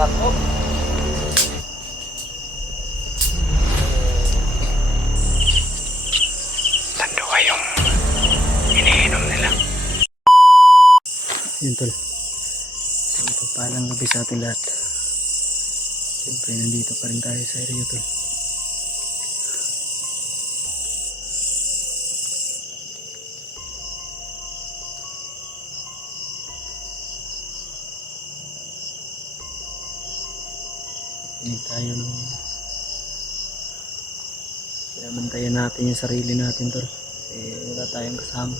Tando kayong iniinom nila. Yun tol. So pagpalang gabi sa ating lahat. Siyempre nandito pa rin tayo sa area tol. Hindi tayo ng bantayan natin yung sarili natin tol. Wala tayong kasama.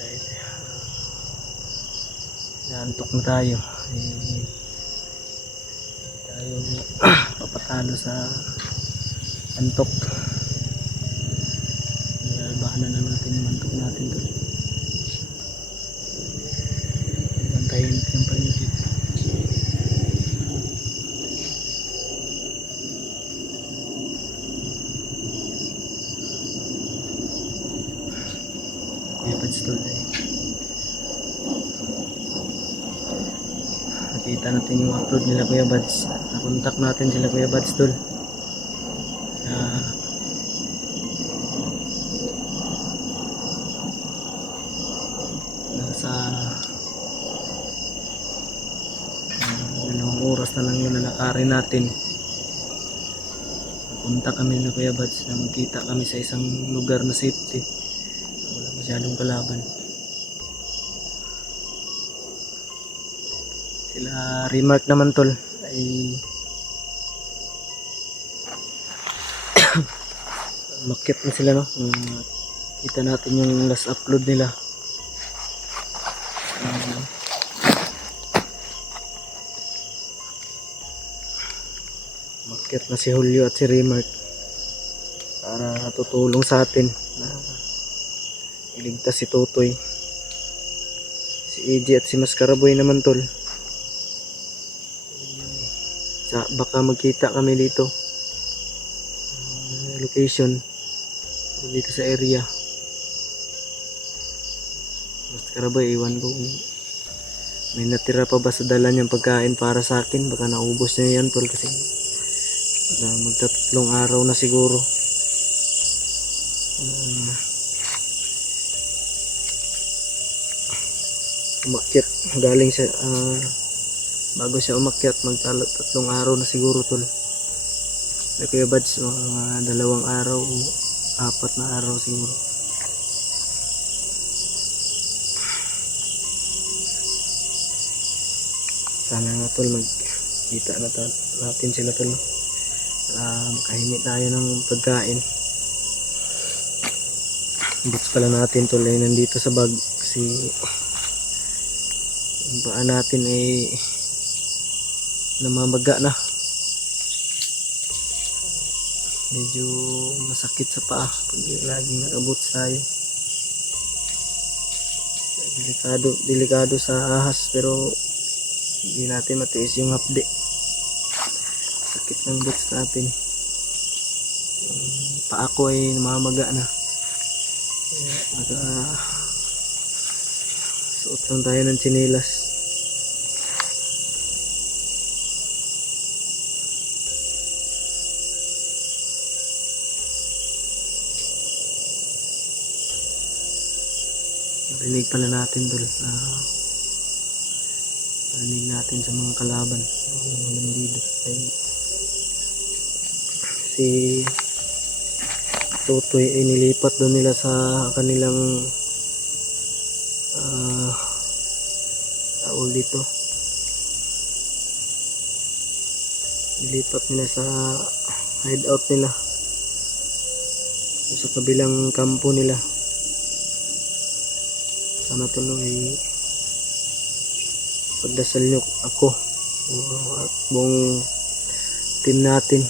Dahil naantok na tayo. Tayo papatalo sa antok. Nalbahanan na natin yung antok natin tol. Tahimik yung paligid. Kuya Bads tol nakita natin yung upload nila Kuya Bads. Nakontak natin sila Kuya Bads tol. Nasa dalawang oras na lang yung lalakarin natin. Punta kami na Kuya Bads na magkita kami sa isang lugar na safety. Wala masyadong kalaban. Sila Remark naman tol ay makit na sila no. Kita natin yung last upload nila. Makit na si Julio at si Remark para tutulong sa atin na iligtas si Totoy. Si AJ at si Mascaraboy naman tol baka magkita kami dito location dito sa area. Mascaraboy iwan ko may natira pa ba sa dala niyang pagkain para sa akin. Baka naubos niya yan tol kasi magtatatlong araw na siguro. Umakyat galing siya bago siya umakyat magtatlong araw na siguro tol. Kuya Bads mga 2 araw o 4 na araw siguro. Sana nga tol magkita na natin sila tol makahingi tayo ng pagkain. Boots pala natin tol ay nandito sa bag kasi yung paa natin ay namamaga na. Medyo masakit sa paa pag laging naka-boots tayo. Delikado sa ahas pero hindi natin matiis yung hapde. Sakit ng boots natin. Paa ko ay namamaga na. Suot lang tayo ng tsinelas. Narinig pala natin dul narinig natin sa mga kalaban nandito ay si Totoy ay nilipat doon nila sa kanilang tawag dito, nilipat nila sa hideout nila sa kabilang kampo nila. Sana tuloy pagdasal nyo ako at buong team natin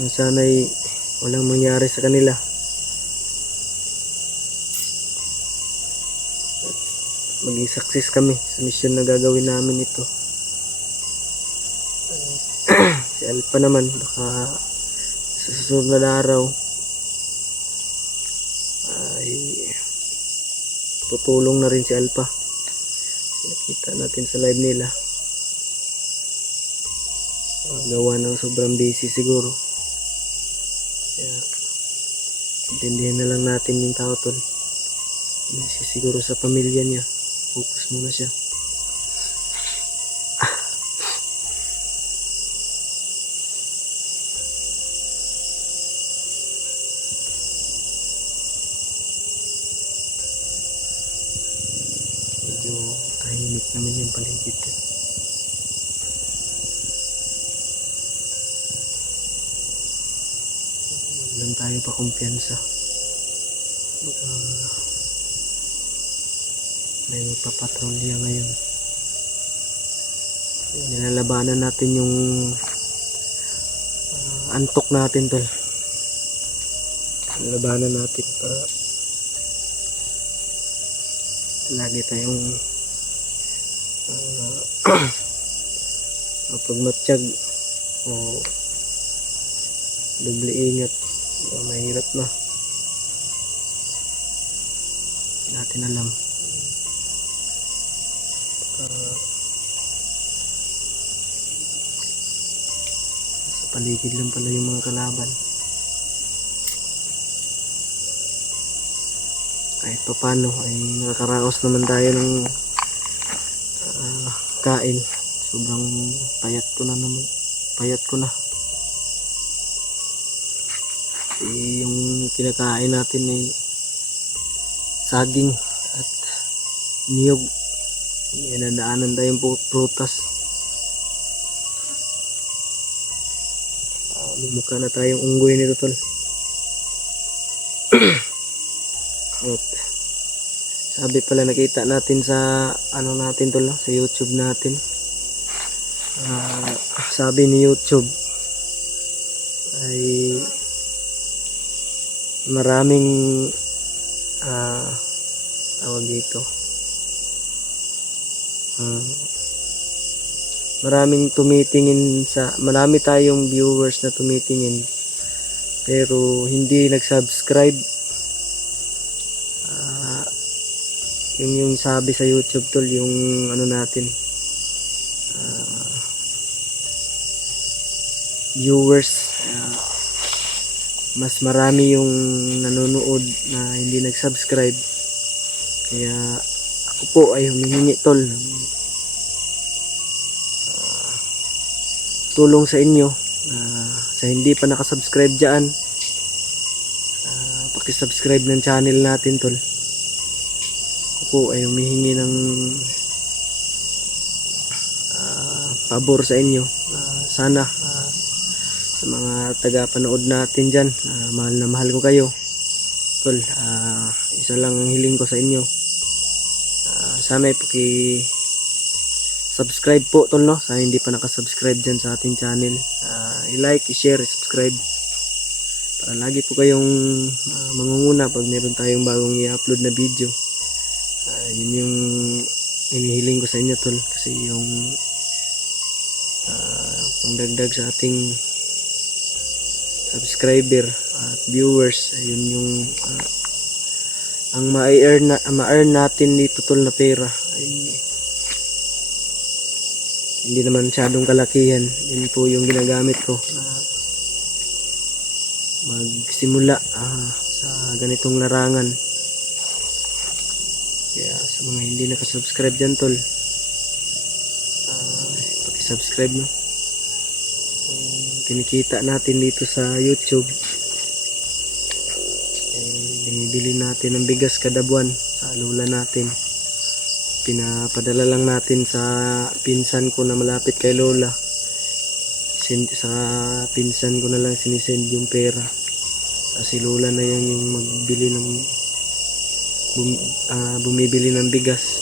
na sana'y walang mangyari sa kanila. Maging success kami sa mission na gagawin namin ito. Si Alpha naman baka sa susunod na araw ay tutulong na rin si Alpha. Nakita natin sa live nila. Gawa ng sobrang busy siguro. Kaya intindihan na lang natin yung tao tol. Busy siguro sa pamilya niya. Focus muna siya. Medyo tahimik naman yung paligid. Lang tayo pa kumpiyansa. Baka may magpapatrolya ngayon. Nilalabanan natin yung antok natin tol. Nilalabanan natin para lagi tayong mapagmatsyag o doble ingat. Mahirap na natin alam sa paligid lang pala yung mga kalaban. Kahit pa paano ay nakakaraos naman tayo ng kain. Sobrang payat ko na yung kinakain natin ay saging at niyog. Inadaanan tayong prutas. Mumukha na tayong unggoy nito tol. At sabi pala nakita natin sa ano natin tol, sa YouTube natin. Sabi ni YouTube ay maraming tawag dito, maraming tumitingin marami tayong viewers na tumitingin pero hindi nag-subscribe. Yung sabi sa YouTube tol, yung ano natin, viewers, mas marami yung nanonood na hindi nag-subscribe. Kaya ako po ay humihingi tol tulong sa inyo sa hindi pa nakasubscribe dyan. Pakisubscribe ng channel natin tol. Ako po ay humihingi ng pabor sa inyo. Sana sa mga taga-panood natin dyan, mahal na mahal ko kayo tol. Isa lang ang hiling ko sa inyo, sana subscribe po tol, no? Sa hindi pa nakasubscribe dyan sa ating channel, i-like, i-share, i-subscribe para lagi po kayong mangunguna pag meron tayong bagong i-upload na video. Yun yung hinihiling ko sa inyo tol, kasi yung pangdagdag sa ating subscriber at viewers, ayun yung ang ma-earn natin dito tol na pera ay hindi naman masyadong kalakihan. Yun po yung ginagamit ko na magsimula sa ganitong larangan. Kaya sa mga hindi nakasubscribe dyan tol, pakisubscribe, no? Kinikita natin dito sa YouTube, binibili natin ng bigas kada buwan sa lula natin. Pinapadala lang natin sa pinsan ko na malapit kay lola. Sa pinsan ko na lang sinisend yung pera. Si lola na yan yung magbili ng bumibili ng bigas.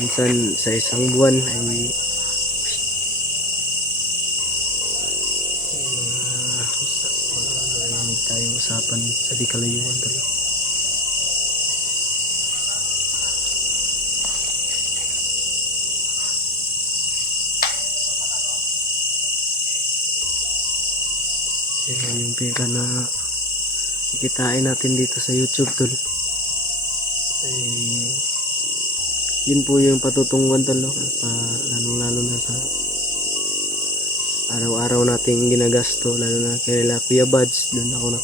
Minsan sa isang buwan ay tayong usapan sa di kalayuan talaga. Yan yung pera na kikitain natin dito sa YouTube tol. Ay, yun po yung patutunguhan tol, no? Lalo na sa araw-araw nating ginagasto, lalo na kay Kuya Buds. Doon ako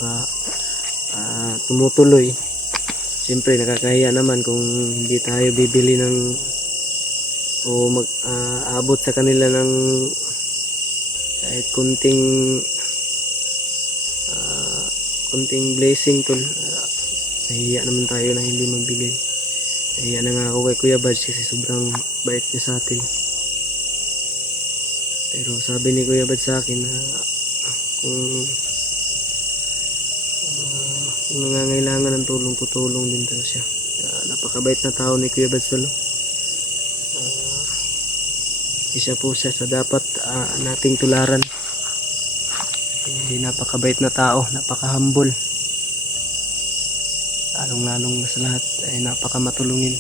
tumutuloy. Siyempre nakakahiya naman kung hindi tayo bibili ng o abot sa kanila ng kahit kunting blessing tol. Nahiya naman tayo na hindi magbigay. Nahiya na nga ako kay Kuya Buds kasi sobrang bait niya sa atin. Pero sabi ni Kuya Buds sa akin na kung nangangailangan ng tulong, tutulong din daw siya. Napakabait na tao ni Kuya Buds tol. Isa po siya sa dapat nating tularan. Napakabait na tao, napaka-humble. Lalong sa lahat ay napakamatulungin.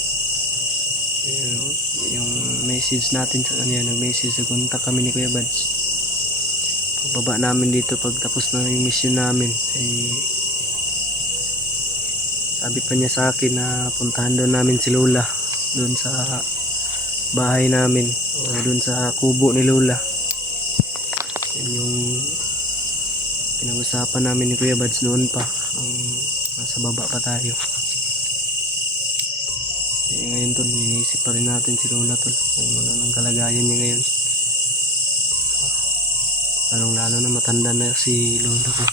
Yung message natin sa kanya, nag-message, nag-contact kami ni Kuya Buds. Pagbaba namin dito, pag tapos na yung mission namin, ay sabi pa niya sa akin na puntahan doon namin si Lola doon sa bahay namin o doon sa kubo ni Lola. Yan yung pinag-usapan namin ni Kuya Buds noon pa, nasa baba pa tayo. Ngayon tol, iniisip pa rin natin si Lola tol, yung ng kalagayan niya ngayon. Lalo na matanda na si Lola ko.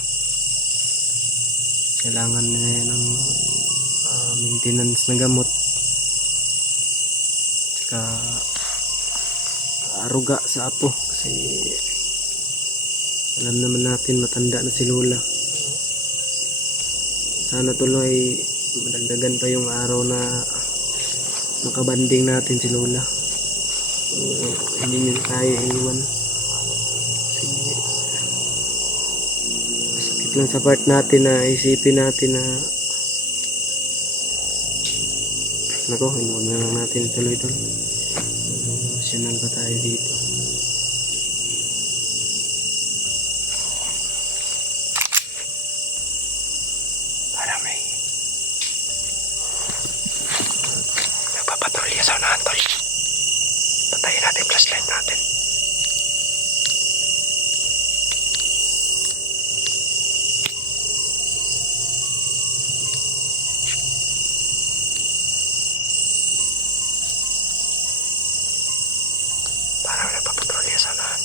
Kailangan niya ng maintenance na gamot, tsaka aruga sa apo kasi alam naman natin matanda na si Lola. Sana tuloy madagdagan pa yung araw na makabanding natin si Lola. Hindi niya tayo iiwan kasi masakit lang sa part natin na isipin natin na nako, inuwan na lang natin tuloy emotional pa tayo dito. Para may nagpapatrolya sa unahan tol. Patayin natin flashlight natin. Parang nagpapatrolya sa unahan.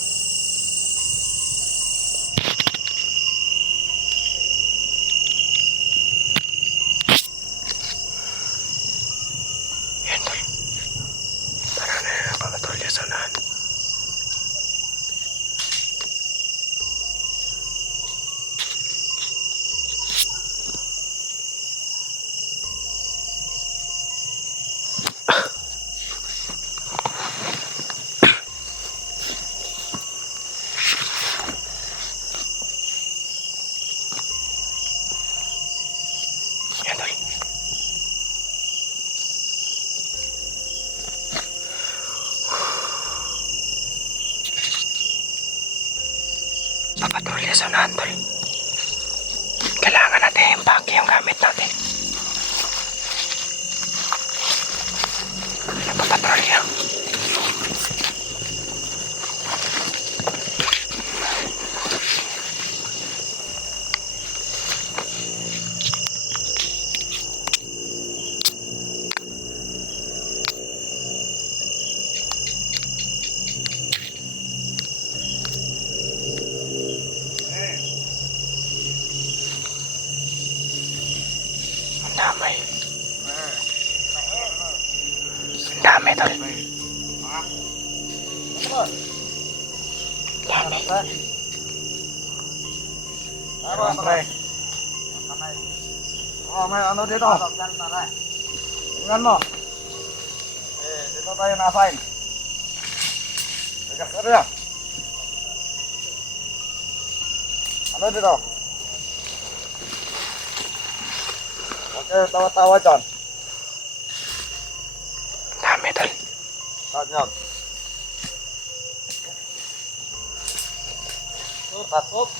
Yan tol. Parang nagpapatrolya sa unahan. Yan tol. Papatrolya sa unahan tol. Kailangan natin impake yung gamit natin. Papatrolya. Ang dami. Ang dami tol. Dami. May ano dito? Tingnan mo. Dito tayo na-assign. Tegas ka rin. Ano dito? Huwag kayo tawa-tawa dyan. Dami tol. Saan yan? Patop.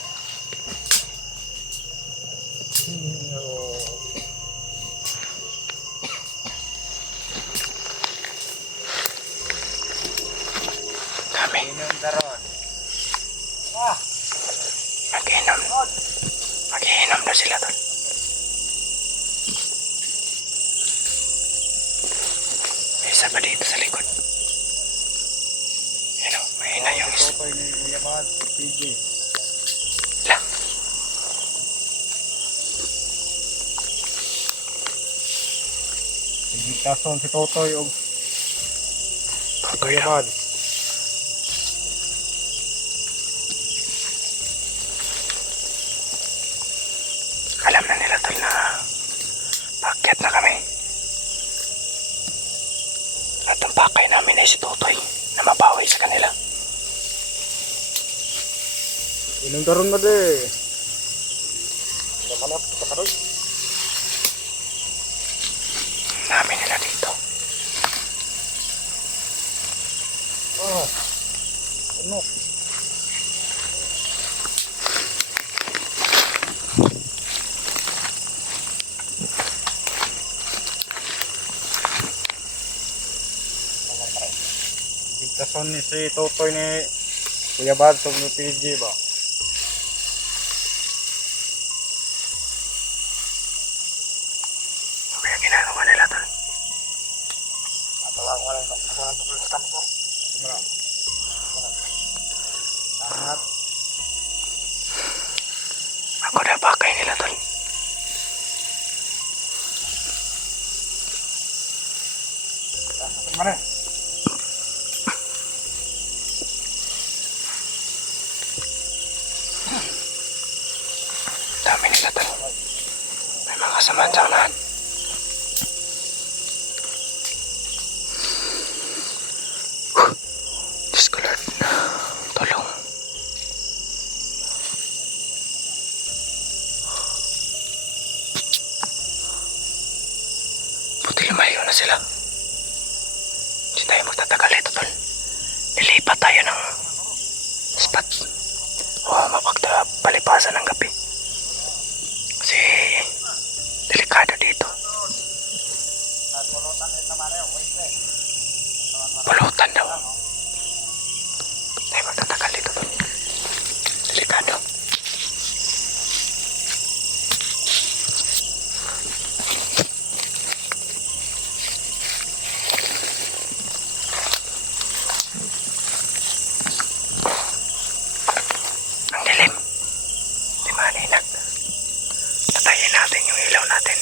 Mag-inom. Mag-inom na sila tol. May isa pa dito sa likod. Yan o, mahina yung isa. Ito ni Kuya Bad, si PJ. Lang. Sigitason si Totoy o Totoy Kuya lang. Bad. Alam na nila tol na paakyat na kami. At ang pakay namin ay si Totoy na mabawi sa kanila. Inong karon mo de. Kamalap sa karon. Namin nila dito. Oh. Ano? Sigitason ni si Totoy ni Kuya Bad sa PJ ba? Kaya ginagawa nila tol. Atawag mo lang sa stamp ko. Kumara. Sangat. Ako na pakay nila tol. Kumara. Dami nila tol. May mga samaan sa unahan. Diyos ko Lord. Tulong. Buti lumayo na sila. Hindi tayo magtatagal ito tol. Lilipat tayo ng spot. O mapagpalipasan ng gabi. Kasi delikado dito. Pulutan daw. Tayo magtatagal dito tol. Delikado. Ang dilim. Di maninag. Patayin natin yung ilaw natin.